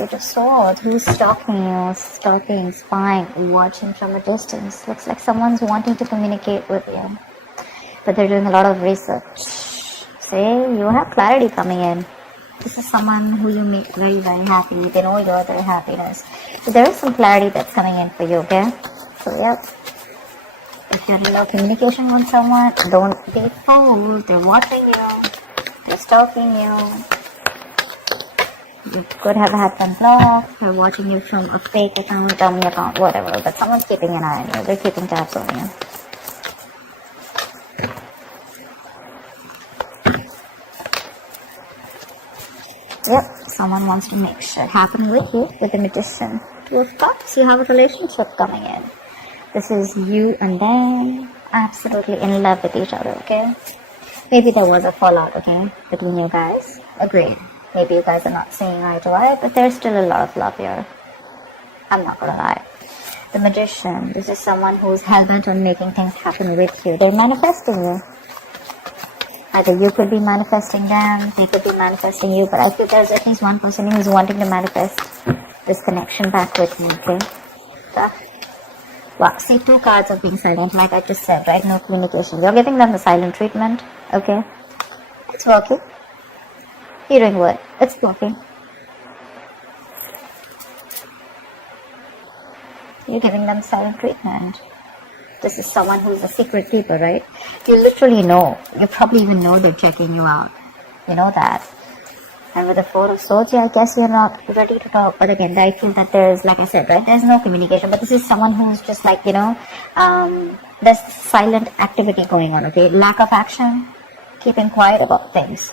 Page of Swords. Who's stalking you? Stalking, spying, watching from a distance. Looks like someone's wanting to communicate with you, but they're doing a lot of research. Say, you have clarity coming in. This is someone who you make very, very happy. They know you're their happiness. So there is some clarity that's coming in for you, okay? So, yep. If you're in no communication with someone, don't be fooled. They're watching you. They're stalking you. You could have had them blocked. They're watching you from a fake account, dummy account, whatever. But someone's keeping an eye on you. They're keeping tabs on you. Yep, someone wants to make shit happen with you, with the Magician. Two of Cups, you have a relationship coming in. This is you and them, absolutely in love with each other, okay? Maybe there was a fallout, okay, between you guys. Agreed. Maybe you guys are not seeing eye to eye, but there's still a lot of love here. I'm not gonna lie. The Magician, this is someone who's hell-bent on making things happen with you. They're manifesting you. Either you could be manifesting them, they could be manifesting you, but I feel there's at least one person who's wanting to manifest this connection back with me, okay? So, wow, see, 2 cards of being silent, like I just said, right? No communication. You're giving them the silent treatment, okay? It's working. You're doing what? It's working. You're giving them silent treatment. This is someone who's a secret keeper, right? You literally know. You probably even know they're checking you out. You know that. And with the 4 of Swords, yeah, I guess you're not ready to talk. But again, I feel that there's, like I said, right, there's no communication. But this is someone who's just like, you know, there's silent activity going on, okay? Lack of action, keeping quiet about things.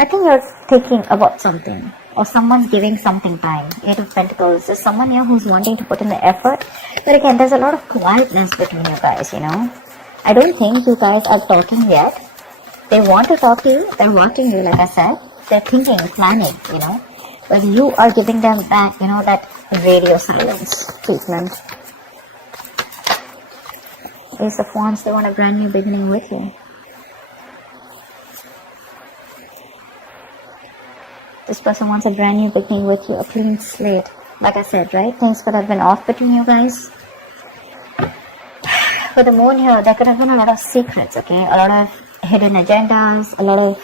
I think you're thinking about something. Or someone's giving something time. 8 of Pentacles. There's someone here who's wanting to put in the effort. But again, there's a lot of quietness between you guys, you know. I don't think you guys are talking yet. They want to talk to you. They're watching you, like I said. They're thinking, planning, you know. But you are giving them that, you know, that radio silence treatment. Ace of Wands, they want a brand new beginning with you. This person wants a brand new beginning with you, a clean slate. Like I said, right? Things could have been off between you guys. For the moon here, there could have been a lot of secrets, okay? A lot of hidden agendas, a lot of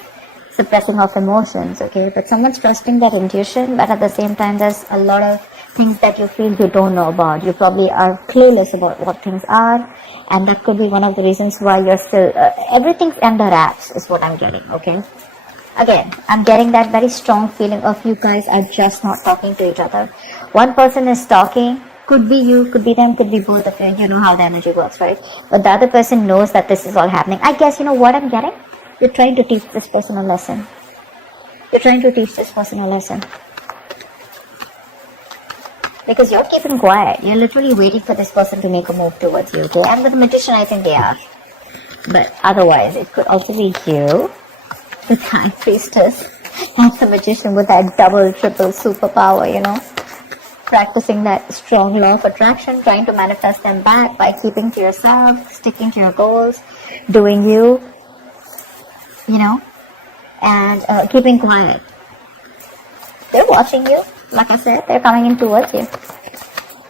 suppressing of emotions, okay? But someone's trusting that intuition, but at the same time, there's a lot of things that you feel you don't know about. You probably are clueless about what things are, and that could be one of the reasons why you're still... everything's under wraps is what I'm getting, okay? Again, I'm getting that very strong feeling of you guys are just not talking to each other. One person is talking, could be you, could be them, could be both of you. You know how the energy works, right? But the other person knows that this is all happening. I guess you know what I'm getting? You're trying to teach this person a lesson. You're trying to teach this person a lesson. Because you're keeping quiet. You're literally waiting for this person to make a move towards you, okay? And with the Magician, I think they are. But otherwise, it could also be you. The High Priestess and the Magician with that double, triple superpower, you know. Practicing that strong law of attraction, trying to manifest them back by keeping to yourself, sticking to your goals, doing you, you know, and keeping quiet. They're watching you. Like I said, they're coming in towards you.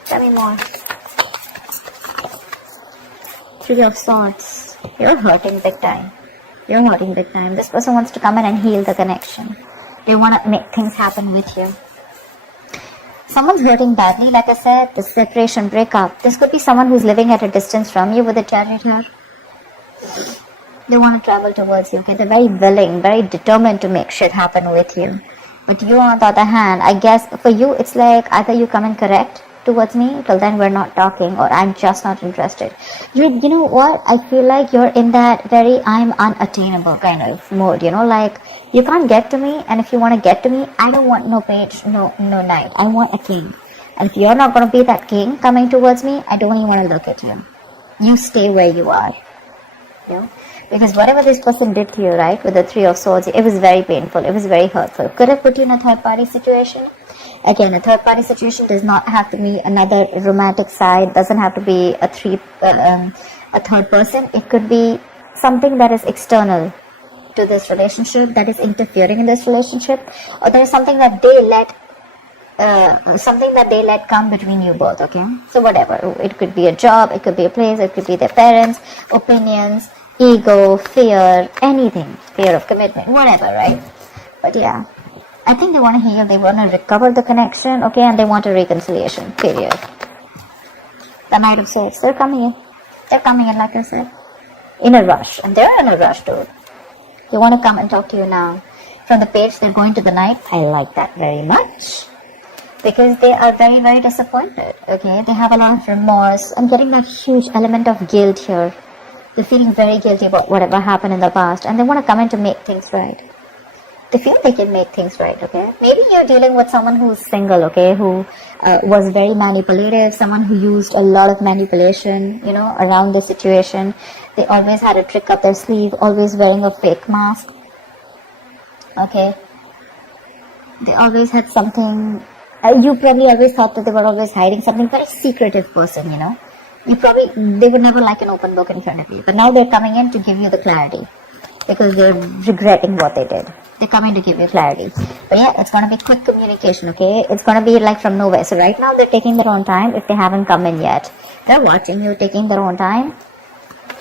Tell me more. 3 of Swords. You're hurting big time. You're hurting big time. This person wants to come in and heal the connection. They want to make things happen with you. Someone's hurting badly, like I said, the separation, breakup. This could be someone who's living at a distance from you with a Chariot here. They want to travel towards you, okay? They're very willing, very determined to make shit happen with you. But you, on the other hand, I guess for you, it's like either you come in correct towards me, till then we're not talking, or I'm just not interested. You know what? I feel like you're in that very I'm unattainable kind of mode, you know, like you can't get to me, and if you want to get to me, I don't want no page, no knight. I want a king. And if you're not going to be that king coming towards me, I don't even want to look at you. You stay where you are, you know, because whatever this person did to you, right, with the 3 of Swords, it was very painful, it was very hurtful. Could have put you in a third party situation. Again, a third party situation does not have to be another romantic side, doesn't have to be a third person. It could be something that is external, to this relationship, that is interfering in this relationship, or there is something that they let come between you both, okay? So whatever, it could be a job, it could be a place, it could be their parents, opinions, ego, fear, anything, fear of commitment, whatever, right? But yeah, I think they want to heal, they want to recover the connection, okay, and they want a reconciliation, period. The Knight of Swords, they're coming in, like I said, in a rush, and they're in a rush, dude. They want to come and talk to you now. From the Page, they're going to the Knight. I like that very much, because they are very, very disappointed, okay? They have a lot of remorse. I'm getting that huge element of guilt here. They're feeling very guilty about whatever happened in the past, and they want to come in to make things right. They feel they can make things right, okay? Maybe you're dealing with someone who's single, okay? Who was very manipulative, someone who used a lot of manipulation, you know, around the situation. They always had a trick up their sleeve, always wearing a fake mask, okay? They always had something, you probably always thought that they were always hiding something, very secretive person, you know? They would never like an open book in front of you. But now they're coming in to give you the clarity, because they're regretting what they did. They're coming to give you clarity. But yeah, it's going to be quick communication, okay? It's going to be like from nowhere. So right now they're taking their own time if they haven't come in yet. They're watching you, taking their own time.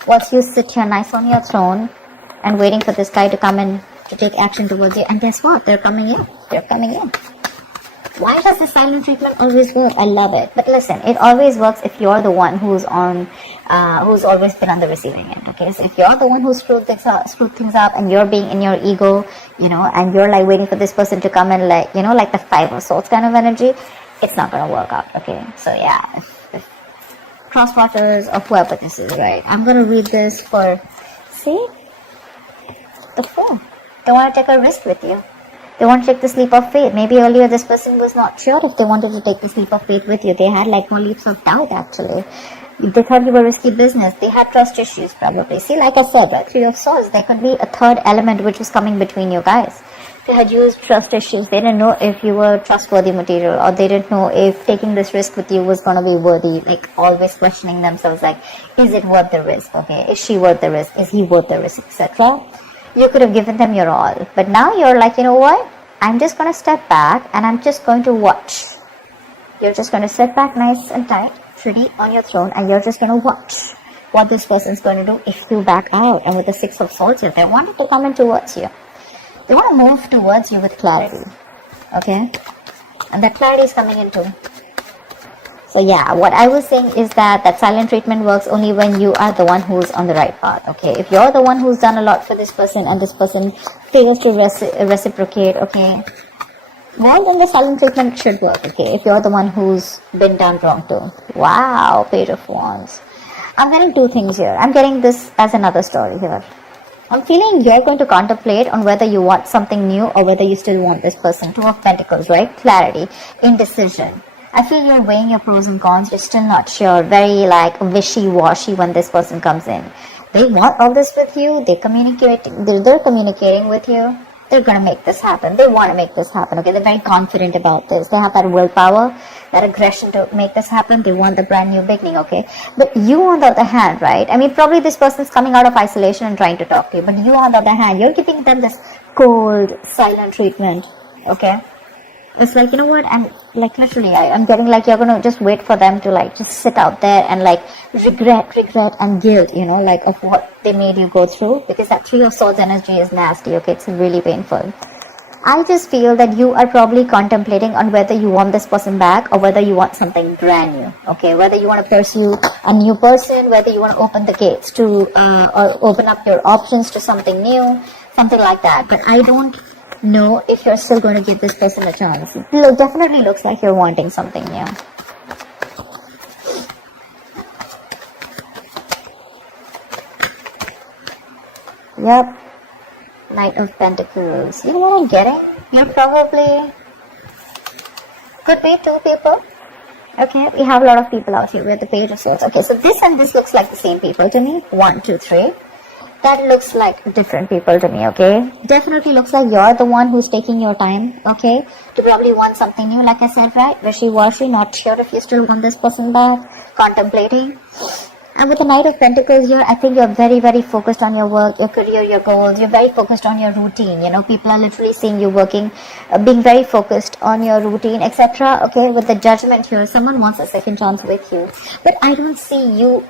Once you sit here nice on your throne and waiting for this guy to come in to take action towards you. And guess what? They're coming in. They're coming in. Why does the silent treatment always work? I love it. But listen, it always works if you're the one who's always been on the receiving end, okay? So if you're the one who screwed things up and you're being in your ego, you know, and you're like waiting for this person to come in, like, you know, like the Five of Swords kind of energy, it's not going to work out, okay? So yeah, if cross-watchers or whoever this is, right? I'm going to read this for, see? The Fool. They want to take a risk with you. They want to take the leap of faith. Maybe earlier this person was not sure if they wanted to take this leap of faith with you. They had like more leaps of doubt, actually. They thought you were risky business. They had trust issues, probably. See, like I said, right? Three of Swords. There could be a third element which was coming between you guys. They had used trust issues. They didn't know if you were trustworthy material, or they didn't know if taking this risk with you was going to be worthy. Like always questioning themselves, like, is it worth the risk? Okay, is she worth the risk? Is he worth the risk, etc. You could have given them your all, but now you're like, you know what? I'm just going to step back and I'm just going to watch. You're just going to sit back nice and tight, pretty on your throne, and you're just going to watch what this person's going to do if you back out. And with the Six of Swords here, they wanted to come in towards you. They want to move towards you with clarity, okay? And that clarity is coming in too. So yeah, what I was saying is that silent treatment works only when you are the one who's on the right path, okay? If you're the one who's done a lot for this person and this person fails to reciprocate, okay, well, then the silent treatment should work, okay? If you're the one who's been done wrong too. Wow, Page of Wands. I'm getting two things here. I'm getting this as another story here. I'm feeling you're going to contemplate on whether you want something new or whether you still want this person. Two of Pentacles, right? Clarity, indecision. I feel you're weighing your pros and cons. You're still not sure. Very like wishy-washy when this person comes in. They want all this with you. They're communicating with you. They're going to make this happen. They want to make this happen. Okay, they're very confident about this. They have that willpower, that aggression to make this happen. They want the brand new beginning. Okay, but you on the other hand, right? I mean, probably this person's coming out of isolation and trying to talk to you. But you on the other hand, you're giving them this cold, silent treatment. Okay. It's like, you know what, and like literally I'm getting like you're gonna just wait for them to like just sit out there and like regret and guilt, you know, like of what they made you go through, because that Three of Swords energy is nasty, okay? It's really painful. I just feel that you are probably contemplating on whether you want this person back or whether you want something brand new, okay? Whether you want to pursue a new person, whether you want to open the gates to or open up your options to something new, something like that. But I don't know if you're still going to give this person a chance. It definitely looks like you're wanting something new. Yep. Knight of Pentacles. You know what I'm getting? You're probably... could be two people. Okay, we have a lot of people out here. We have the Page of Swords. Okay, so this and this looks like the same people to me. 1, 2, 3. That looks like different people to me, okay? Definitely looks like you're the one who's taking your time, okay? To probably want something new, like I said, right? Wishy-washy, not sure if you still want this person back, contemplating. And with the Knight of Pentacles here, I think you're very, very focused on your work, your career, your goals. You're very focused on your routine. You know, people are literally seeing you working, being very focused on your routine, etc. Okay, with the Judgment here, someone wants a second chance with you. But I don't see you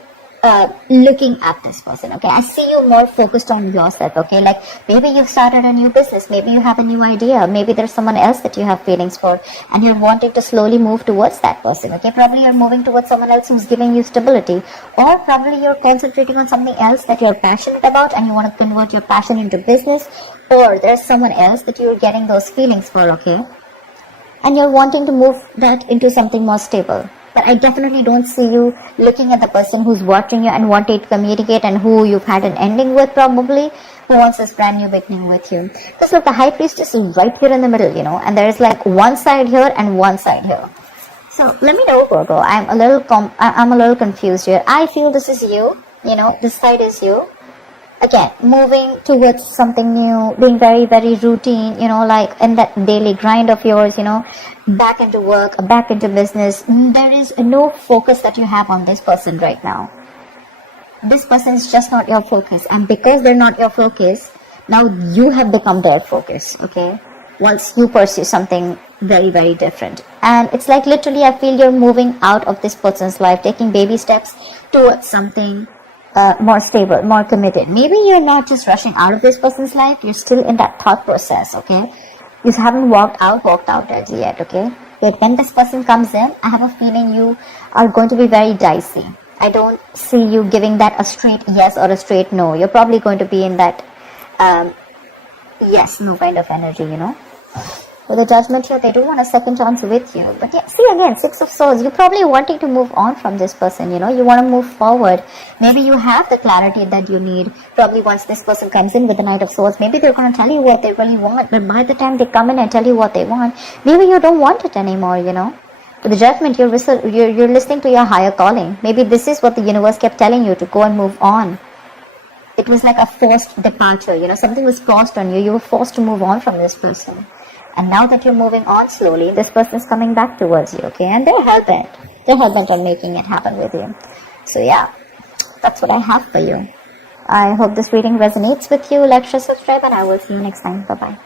looking at this person. Okay, I see you more focused on yourself. Okay, like maybe you've started a new business, maybe you have a new idea, maybe there's someone else that you have feelings for, and you're wanting to slowly move towards that person. Okay, probably you're moving towards someone else who's giving you stability, or probably you're concentrating on something else that you're passionate about and you want to convert your passion into business, or there's someone else that you're getting those feelings for. Okay, and you're wanting to move that into something more stable. But I definitely don't see you looking at the person who's watching you and wanting to communicate, and who you've had an ending with probably, who wants this brand new beginning with you. Because look, the High Priestess is right here in the middle, you know, and there's like one side here and one side here. So let me know, Virgo. I'm a little confused here. I feel this is you, you know, this side is you. Again, moving towards something new, being very, very routine, you know, like in that daily grind of yours, you know, back into work, back into business. There is no focus that you have on this person right now. This person is just not your focus. And because they're not your focus, now you have become their focus, okay? Once you pursue something very, very different. And it's like literally I feel you're moving out of this person's life, taking baby steps towards something more stable, more committed. Maybe you're not just rushing out of this person's life, you're still in that thought process, okay? You haven't walked out as yet, okay? But when this person comes in, I have a feeling you are going to be very dicey. I don't see you giving that a straight yes or a straight no. You're probably going to be in that yes, no kind of energy, you know? With the Judgment here, they do want a second chance with you. But yeah, see again, Six of Swords, you're probably wanting to move on from this person, you know, you want to move forward. Maybe you have the clarity that you need. Probably once this person comes in with the Knight of Swords, maybe they're going to tell you what they really want. But by the time they come in and tell you what they want, maybe you don't want it anymore, you know. With the Judgment, you're listening to your higher calling. Maybe this is what the universe kept telling you, to go and move on. It was like a forced departure, you know, something was forced on you. You were forced to move on from this person. And now that you're moving on slowly, this person is coming back towards you, okay? And they're hell-bent. They're hell-bent on making it happen with you. So yeah, that's what I have for you. I hope this reading resonates with you. Like, share, subscribe, and I will see you next time. Bye-bye.